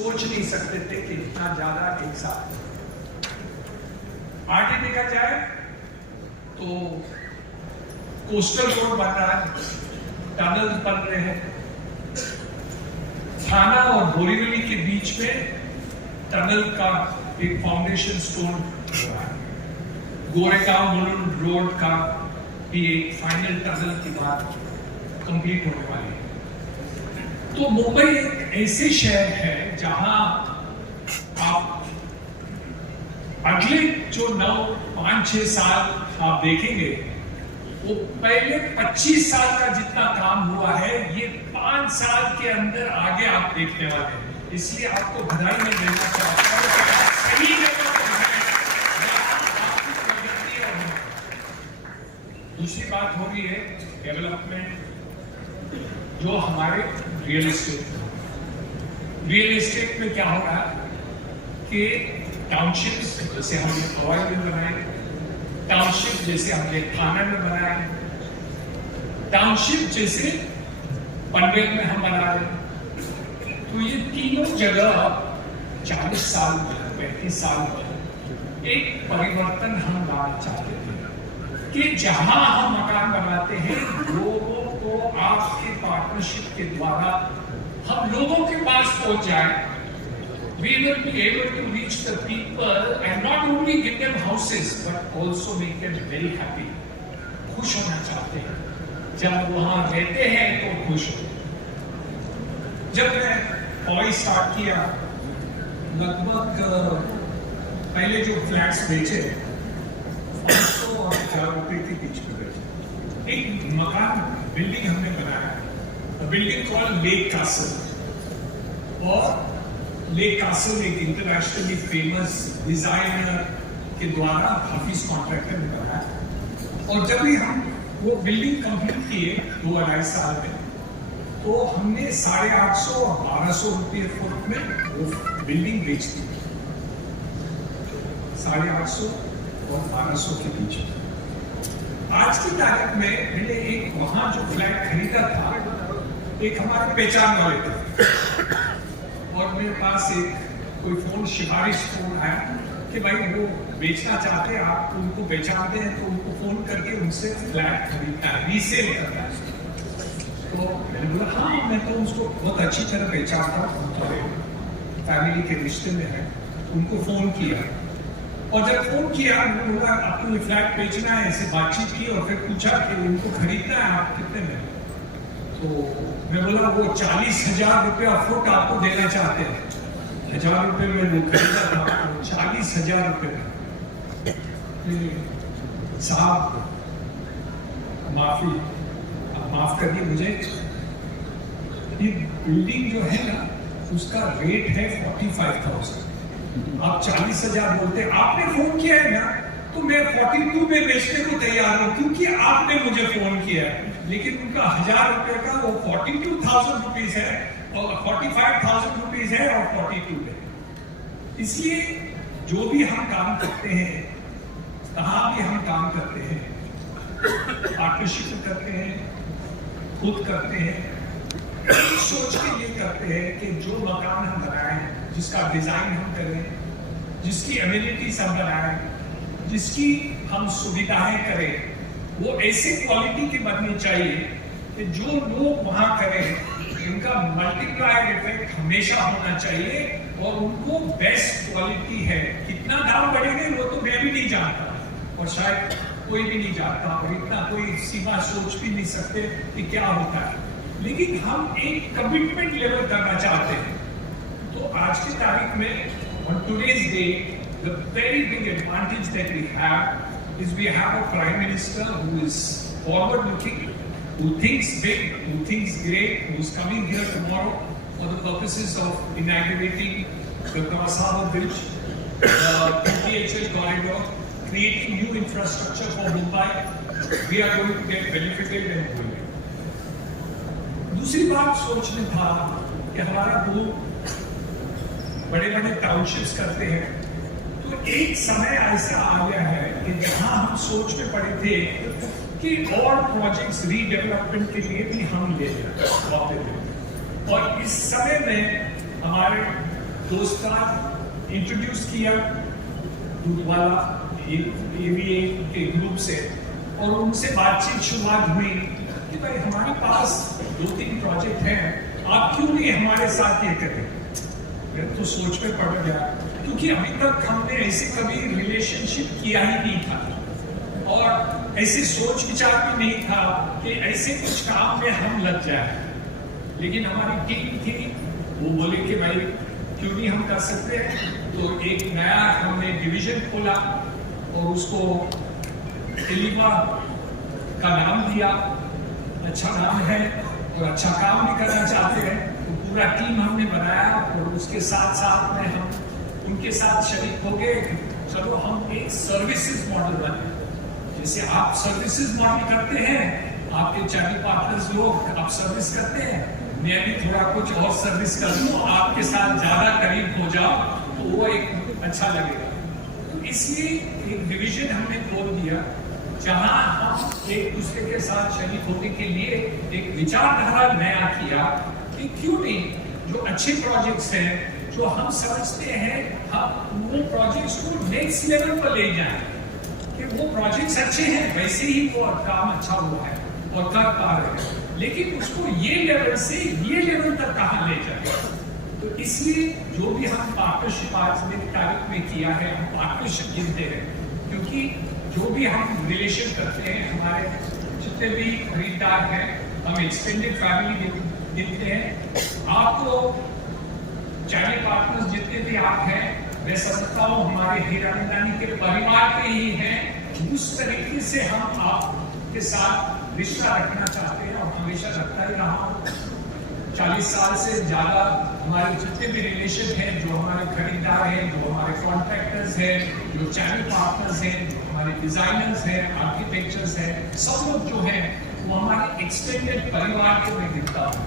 सोच नहीं सकते थे कि इतना ज्यादा एक साथ। आगे देखा जाए तो कोस्टल रोड बन रहा है, टनल बन रहे हैं, थाना और बोरीवली के बीच में टनल का एक फाउंडेशन स्टोन हो रहा है। गोरेगांव मुलुंड रोड का भी एक फाइनल टनल की बात कंप्लीट होने वाली है। तो मुंबई एक ऐसे शहर है जहां आप अगले जो 9-5-6 साल आप देखेंगे, वो पहले 25 साल का जितना काम हुआ है ये 5 साल के अंदर आगे आप देखने वाले हैं। इसलिए आपको बधाई में देना चाहता हूं। सही जगह दूसरी बात हो रही है डेवलपमेंट, जो हमारे रियल एस्टेट में क्या हो रहा है कि टाउनशिप्स जैसे हमने कॉय में बनाए, टाउनशिप जैसे हमने थाना में बनाए, टाउनशिप जैसे पनवेल में हम बना रहे, तो ये तीनों जगह 40 साल में 35 साल में एक परिवर्तन हम लाना चाहते थे कि जहां हम मकान बनाते हैं लोगों को आपके पार्टनरशिप के द्वारा हम लोगों के पास पहुंच जाए। We will be able to reach the people and not only give them houses but also make them very happy. खुश होना चाहते हैं, जब वहां रहते हैं तो खुश हो। जब मैं कॉय स्टार्ट किया, लगभग पहले जो फ्लैट्स बेचे 500 और 1000 रुपए के बीच में बेचे। एक मकान बिल्डिंग हमने बनाया, बिल्डिंग कॉल्ड लेक कासल, और लेक कासल एक इंटरनेशनली फेमस डिजाइनर के द्वारा हाफिज कॉन्ट्रैक्टर ने बनाया। और जब भी हम वो बिल्डिंग कंप्लीट किए 2-2.5 साल में, तो हमने 850 और 1200 रुपये फुट में वो बिल्डिंग बेच दी। 850 और 1200 के बीच में। आज की तारीख में मैंने एक वहां जो फ्लैट खरीदा था, एक हमारे पहचान वाले थे, और मेरे पास एक कोई फोन सिफारिश फोन आया कि भाई वो बेचना चाहते हैं, आप उनको पहचानते हैं तो उनको फोन करके उनसे फ्लैट खरीदना है, रीसेल करना है। तो मैंने बोला हाँ, मैं तो उसको बहुत अच्छी तरह पहचानता हूँ, तो फैमिली के रिश्ते में है। उनको फोन किया, और जब फोन किया उन्होंने बोला आपको ये फ्लैट बेचना है, ऐसे बातचीत की और फिर पूछा कि उनको खरीदना है, आप कितने में? तो मैं बोला वो 40,000 रुपया फुट आपको देना चाहते हैं। 1000 रुपये में वो खरीदा था, 40,000 रुपये में। साहब माफ करिए मुझे, ये बिल्डिंग जो है ना उसका रेट है 45,000, आप 40,000 बोलते हैं। आपने फोन किया है ना, तो मैं 42 में बेचने को तैयार हूं क्योंकि आपने मुझे फोन किया है। लेकिन उनका 1000 रुपए का वो 42,000 रुपीज है, और 45,000 रुपीज है, और 42 है। इसलिए जो भी हम काम करते हैं, कहां भी हम काम करते हैं, पार्टनरशिप करते हैं, खुद करते हैं, सोच के ये करते हैं कि जो मकान हम बनाए, जिसका डिजाइन हम करें, जिसकी एमिनिटीज हम बनाएं, जिसकी हम सुविधाएं करें, वो ऐसे क्वालिटी की बननी चाहिए कि जो लोग वहां करें उनका मल्टीप्लायर इफेक्ट हमेशा होना चाहिए, और उनको बेस्ट क्वालिटी है। कितना दाम बढ़ेंगे वो तो मैं भी नहीं जानता, और शायद कोई भी नहीं जानता, और इतना कोई सीमा सोच भी नहीं सकते कि क्या होता है। लेकिन हम एक कमिटमेंट लेवल करना चाहते हैं। तो आज की तारीख में, on today's day, the very big advantage that we have is we have a prime minister who is forward looking, who thinks big, who thinks great, who is coming here tomorrow for the purposes of inaugurating the Kawasaki Bridge, the PTHL corridor, creating new infrastructure for Mumbai. We are going to get benefited and going. दूसरी बात सोचने था कि हमारा वो बड़े बड़े townships करते हैं, तो एक समय ऐसा आ गया है कि जहां हम सोच में पड़े थे कि और प्रोजेक्ट्स रीडेवलपमेंट के लिए भी हम ले लेते, और इस समय में हमारे दोस्त का इंट्रोड्यूस किया दूध वाला AVA के ग्रुप से, और उनसे बातचीत शुरुआत हुई कि भाई हमारे पास 2-3 प्रोजेक्ट हैं, आप क्यों नहीं हमारे साथ ये करें। मैं तो सोच पे पड़ गया, क्योंकि अभी तक हमने ऐसे कभी रिलेशनशिप किया ही नहीं था और ऐसे सोच विचार भी नहीं था कि ऐसे कुछ काम में हम लग जाए। लेकिन हमारी टीम थी, वो बोले कि भाई क्यों नहीं हम कर सकते हैं। तो एक नया हमने डिवीजन खोला और उसको एलिवा का नाम दिया। अच्छा नाम है और अच्छा काम भी करना चाहते हैं, तो पूरा टीम हमने बनाया और उसके साथ साथ में हम उनके साथ शरीक हो गए। चलो हम एक सर्विसेज मॉडल बने, जैसे आप सर्विसेज मॉडल करते हैं, आपके चैनल पार्टनर्स लोग आप सर्विस करते हैं, मैं भी थोड़ा कुछ और सर्विस कर लूं, आपके साथ ज्यादा करीब हो जाओ, तो वो एक अच्छा लगेगा। तो इसलिए एक डिवीजन हमने खोल दिया जहां हम एक दूसरे के साथ शरीक होने के लिए एक विचारधारा नया किया कि क्यों नहीं जो अच्छे प्रोजेक्ट्स हैं, जो हम समझते हैं, हम वो प्रोजेक्ट्स को नेक्स्ट लेवल पर ले जाएं, कि वो प्रोजेक्ट्स अच्छे हैं, वैसे ही वो काम अच्छा हुआ है और कर पा रहे हैं, लेकिन उसको ये लेवल से ये लेवल तक कहां ले जाए। तो इसलिए जो भी हम पार्टनरशिप आज की तारीख में किया है, हम पार्टनरशिप गिनते हैं, क्योंकि जो भी हम रिलेशन करते हैं, हमारे जितने भी खरीदार हैं, हम एक्सटेंडेड फैमिली गिनते हैं। आपको चैनल पार्टनर्स जितने भी आप हैं, मैं समझता हूँ हमारे हीरानंदानी के परिवार के ही हैं। उस तरीके से हम आपके साथ रिश्ता रखना चाहते हैं और हमेशा रखता ही रहा हूँ। 40 साल से ज्यादा हमारे जितने भी रिलेशन हैं, जो हमारे खरीदार हैं, जो हमारे कॉन्ट्रैक्टर्स हैं, जो चैनल पार्टनर्स हैं, जो हमारे डिजाइनर्स हैं, आर्किटेक्चर्स हैं, सब लोग जो हैं वो हमारे एक्सटेंडेड परिवार के मैं गिनता हूँ।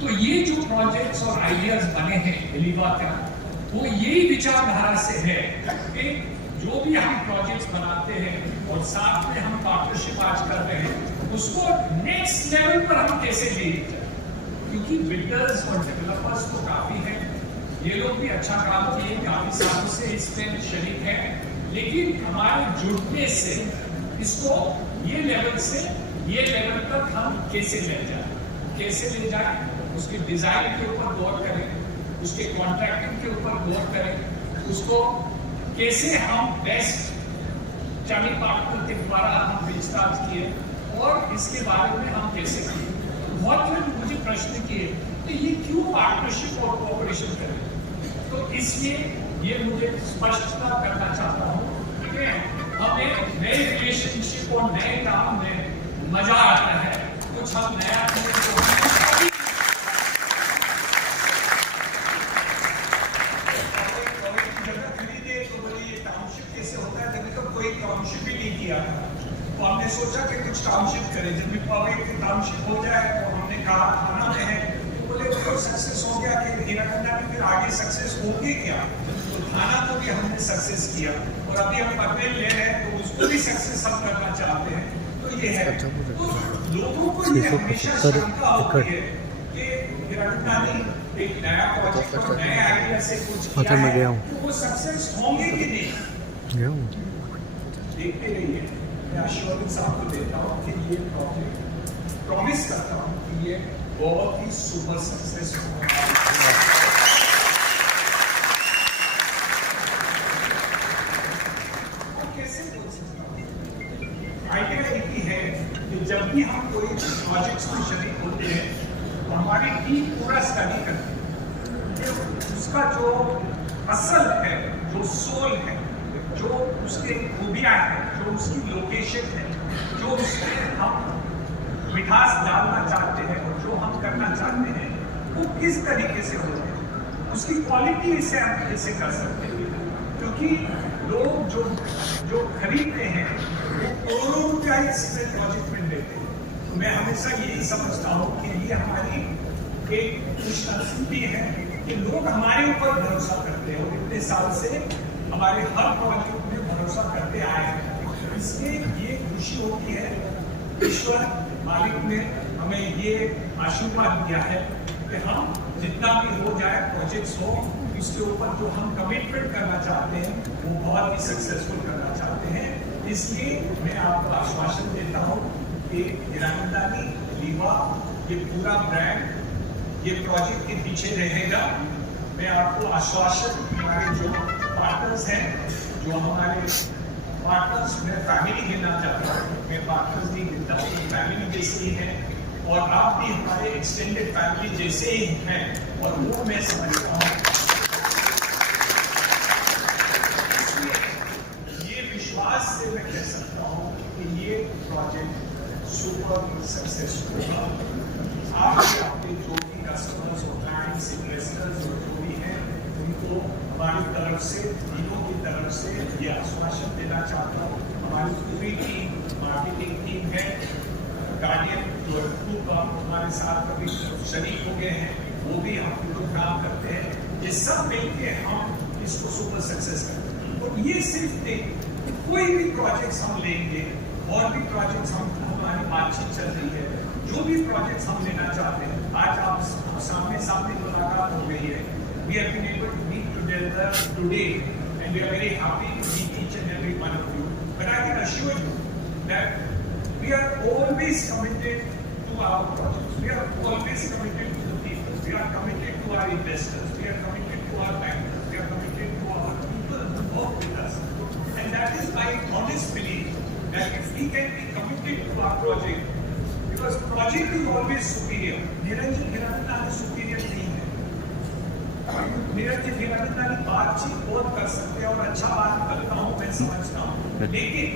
तो ये जो प्रोजेक्ट्स और आइडियाज बने हैं एलिवा का, वो यही विचारधारा से है कि जो भी हम प्रोजेक्ट्स बनाते हैं और साथ में हम पार्टनरशिप आज कर रहे हैं, उसको नेक्स्ट लेवल पर हम कैसे ले जाए। क्योंकि बिल्डर्स और डेवलपर्स तो काफी हैं, ये लोग भी अच्छा काम किए, काफी सालों से इसमें शरीक हैं, लेकिन हमारे जुड़ने से इसको ये लेवल से ये लेवल तक हम कैसे ले जाए, उसके डिजाइन के ऊपर गौर करें, उसके कॉन्ट्रैक्टिंग के ऊपर गौर करें, उसको कैसे हम बेस्ट चैनल पार्टनर के द्वारा हम विस्तार किए और इसके बारे में हम कैसे किए। बहुत लोग मुझे प्रश्न किए कि ये क्यों पार्टनरशिप और कोऑपरेशन करें, तो इसलिए ये मुझे स्पष्टता करना चाहता हूँ कि हमें नए रिलेशनशिप और नए काम में मजा आता है, कुछ हम नया टाउनशिप भी नहीं किया था, तो हमने सोचा कि कुछ टाउनशिप करें। जब भी टाउनशिप हो जाए तो हमने कहा थाना में है, तो बोले तो सक्सेस हो गया कि हीरानंदा में फिर आगे सक्सेस होगी क्या, तो थाना को भी हमने सक्सेस किया और अभी हम पनवेल ले रहे हैं, तो उसको भी सक्सेस हम करना चाहते हैं। तो ये है, तो लोगों को ये हमेशा शंका होती है कि हीरानंदा ने एक नया प्रोजेक्ट और नए आइडिया से कुछ किया है, तो वो सक्सेस होंगे कि नहीं, देखते रहिए। मैं एश्योरेंस आपको देता हूँ कि ये प्रोजेक्ट प्रॉमिस करता हूँ कि ये बहुत ही सुपर सक्सेस होगा। कैसे बोल सकता हूँ, आइडिया एक ही है कि जब भी हम कोई प्रोजेक्ट्स में शरीक होते हैं तो हमारी टीम पूरा स्टडी करती है, उसका जो असल है, जो सोल है, जो उसके खूबियां हैं, जो उसकी लोकेशन है, जो उसमें हम मिठास डालना चाहते हैं और जो हम करना चाहते हैं, वो किस तरीके से हो रहे हैं, उसकी क्वालिटी से हम कैसे कर सकते हैं। क्योंकि लोग जो खरीदते हैं वो करोड़ों रुपया इसमें प्रोजेक्ट में देते हैं। तो मैं हमेशा यही समझता हूँ कि ये हमारी एक खुशनसीबी है कि लोग हमारे ऊपर भरोसा करते हैं और इतने साल से हमारे हर प्रोजेक्ट में भरोसा करते आए हैं। इसलिए ये खुशी होती है, ईश्वर मालिक ने हमें ये आशीर्वाद दिया है कि हम जितना भी हो जाए प्रोजेक्ट्स हो इसके ऊपर जो हम कमिटमेंट करना चाहते हैं वो बहुत ही सक्सेसफुल करना चाहते हैं। इसलिए मैं आपको आश्वासन देता हूँ कि हिरानंदानी लीवा ये पूरा ब्रांड ये प्रोजेक्ट के पीछे रहेगा। मैं आपको आश्वासन, हमारे जो पार्टनर्स हैं, जो हमारे पार्टनर्स, मैं फैमिली गिनना चाहता हूँ, मैं पार्टनर्स नहीं गिनता, फैमिली जैसे ही है और आप भी हमारे एक्सटेंडेड फैमिली जैसे ही हैं और वो मैं समझता हूँ। ये विश्वास से मैं कह सकता हूँ कि ये प्रोजेक्ट सुपर सक्सेसफुल होगा। आपके अपने जो भी कस्टमर्स और क्लाइंट्स, इन्वेस्टर्स और जो भी हैं उनको हमारी तरफ से, तीनों की तरफ से ये आश्वासन देना चाहता हूँ। हमारी पूरी टीम, मार्केटिंग टीम है, गार्डियन जो हमारे साथ कभी शरीक हो गए हैं, वो भी हम लोग काम करते हैं। ये सब मिलके हम इसको सुपर सक्सेस करते हैं। और ये सिर्फ कोई भी प्रोजेक्ट्स हम लेंगे और भी प्रोजेक्ट्स हमारी बातचीत चल रही है, जो भी प्रोजेक्ट्स हम लेना चाहते हैं, आज आप सामने मुलाकात हो गई है। We have been able to meet together today and we are very happy to meet each and every one of you. But I can assure you that we are always committed to our projects. We are always committed to the people. We are committed to our investors. We are committed to our bankers. We are committed to our people who work with us. And that is my honest belief that if we can be committed to our project, because project is always superior. Niranjan Hiranandani superior नहीं है। निरंजन हिरानंदानी बातचीत बहुत कर सकते हैं और अच्छा बात करता हूँ, मैं समझता हूँ, लेकिन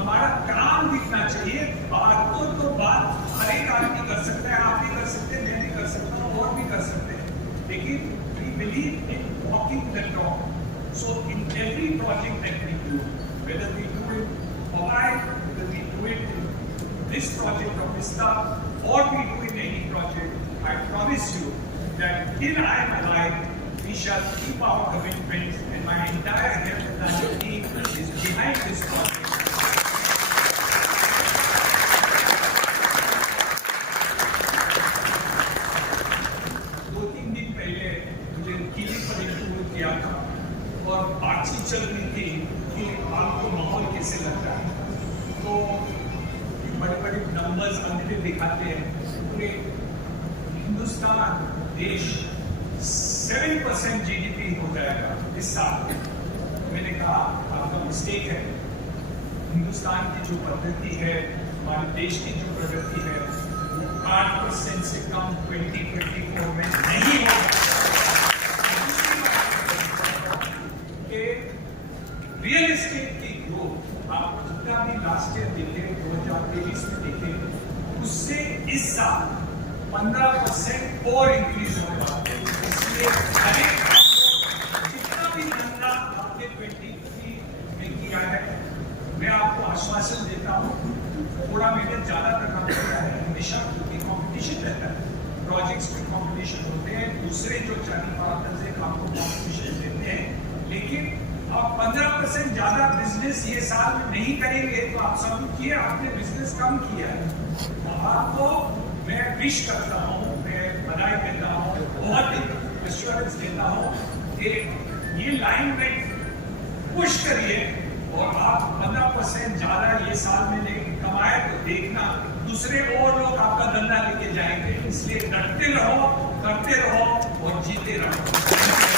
हमारा काम दिखना चाहिए। बातों तो बात हर एक आदमी कर सकता है, आप भी कर सकते हैं, मैं भी कर सकता हूँ और भी कर सकते हैं, लेकिन we believe in walking the talk. So in every project that we do, whether we do it Mobile, whether we do it in this project of Vista or we do in any project, I promise you that till I am alive, we shall keep our commitments, and my entire Hiranandani team is behind this project. दो-तीन दिन पहले मुझे किली पर interview किया था और बातचीत चल रही थी कि आपको माहौल कैसे लगता है, तो बड़े-बड़े नंबर्स अंदर दिखाते हैं। पूरे हिंदुस्तान देश 7% GDP हो जाएगा इस साल। मैंने कहा आपका मिस्टेक है। हिंदुस्तान की जो पद्धति है, हमारे देश की जो प्रगति है, वो 8% से कम 2024 में नहीं होगा। रियल एस्टेट की ग्रोथ आप जितना भी लास्ट ईयर देखे, 2023 में देखे, उससे इस साल 15% और इंक्रीज होने वाला है। इसलिए जितना भी धंधा आपने 23 में किया है, मैं आपको आश्वासन देता हूँ, थोड़ा मेहनत ज्यादा करना पड़ता है हमेशा, क्योंकि कंपटीशन रहता है, प्रोजेक्ट्स में कंपटीशन होते हैं, दूसरे जो चाइनीज पार्टनर्स हैं आपको कंपटीशन देते हैं, लेकिन आप 15% ज्यादा बिजनेस ये साल में नहीं करेंगे तो आप समझिए आपने बिजनेस कम किया है। तो आपको मैं विश करता हूँ, मैं बधाई देता हूँ, बहुत एश्योरेंस देता हूँ कि ये लाइन में पुश करिए और आप 15% ज्यादा ये साल में नहीं कमाए तो देखना दूसरे और लोग आपका धंधा लेके जाएंगे। इसलिए डटते रहो, करते रहो और जीते रहो।